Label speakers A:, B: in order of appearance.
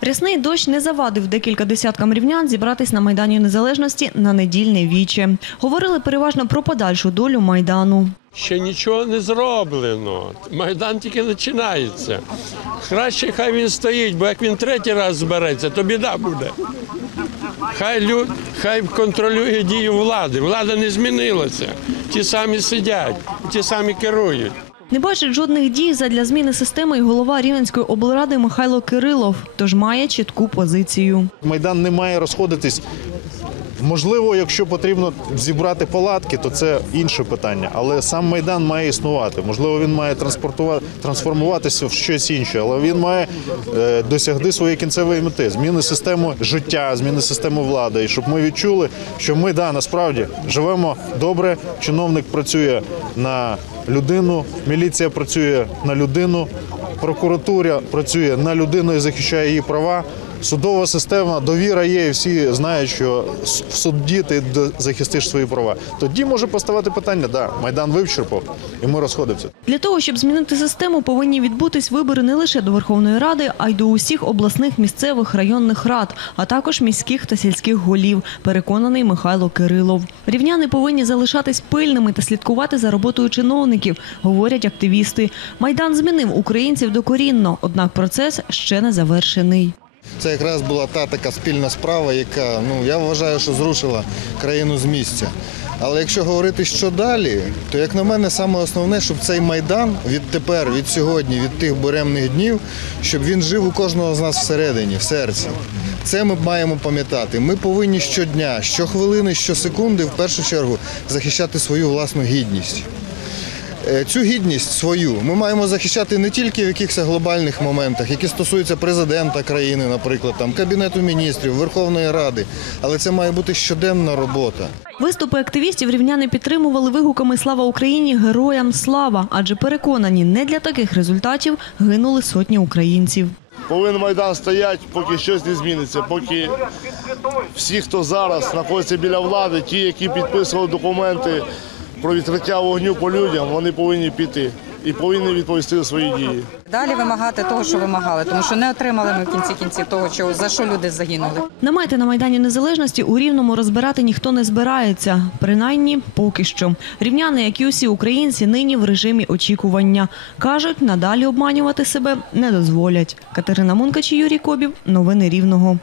A: Рясний дощ не завадив декілька десяткам рівнян зібратись на Майдані Незалежності на недільне віче. Говорили переважно про подальшу долю Майдану.
B: Ще нічого не зроблено. Майдан тільки починається. Краще хай він стоїть, бо як він третій раз збереться, то біда буде. Хай, лю... хай контролює дію влади. Влада не змінилася. Ті самі сидять, ті самі керують.
A: Не бачить жодних дій задля зміни системи і голова Рівненської облради Михайло Кирилов, тож має чітку позицію.
C: Майдан не має розходитись. Можливо, якщо потрібно зібрати палатки, то це інше питання. Але сам майдан має існувати. Можливо, він має транспортувати трансформуватися в щось інше, але він має е, досягти своєї кінцевої мети зміни системи життя, зміни системи влади. І щоб ми відчули, що ми да насправді живемо добре. Чиновник працює на людину, міліція працює на людину, прокуратура працює на людину і захищає її права. Судова система, довіра є, і всі знають, що в суді ти захистиш свої права. Тоді може поставати питання, да, майдан вичерпав, і ми розходимося.
A: Для того, щоб змінити систему, повинні відбутись вибори не лише до Верховної Ради, а й до усіх обласних, місцевих, районних рад, а також міських та сільських голів, переконаний Михайло Кирилов. Рівняни повинні залишатись пильними та слідкувати за роботою чиновників, говорять активісти. Майдан змінив українців докорінно, однак процес ще не завершений.
D: Це якраз була та така спільна справа, яка ну я вважаю, що зрушила країну з місця. Але якщо говорити що далі, то як на мене, саме основне, щоб цей майдан відтепер, від сьогодні, від тих буремних днів, щоб він жив у кожного з нас всередині, в серці. Це ми маємо пам'ятати. Ми повинні щодня, щохвилини, щосекунди, в першу чергу, захищати свою власну гідність. Е, Цю гідність свою ми маємо захищати не тільки в якихось глобальних моментах, які стосуються президента країни, наприклад, там кабінету міністрів, Верховної Ради, але це має бути щоденна робота.
A: Виступи активістів рівняни підтримували вигуками Слава Україні! Героям слава! Адже переконані, не для таких результатів гинули сотні українців.
E: Повинен Майдан стояти, поки щось не зміниться, поки всі, хто зараз знаходиться біля влади, ті, які підписували документи про відкриття вогню по людям, вони повинні піти і повинні відповісти за свої дії.
F: Далі вимагати того, що вимагали, тому що не отримали ми в кінці кінців того, чого за що люди загинули.
A: Намети на Майдані Незалежності у Рівному розбирати ніхто не збирається. Принаймні, поки що. Рівняни, як і усі українці, нині в режимі очікування. Кажуть, надалі обманювати себе не дозволять. Катерина Мункач і Юрій Кобів. Новини Рівного.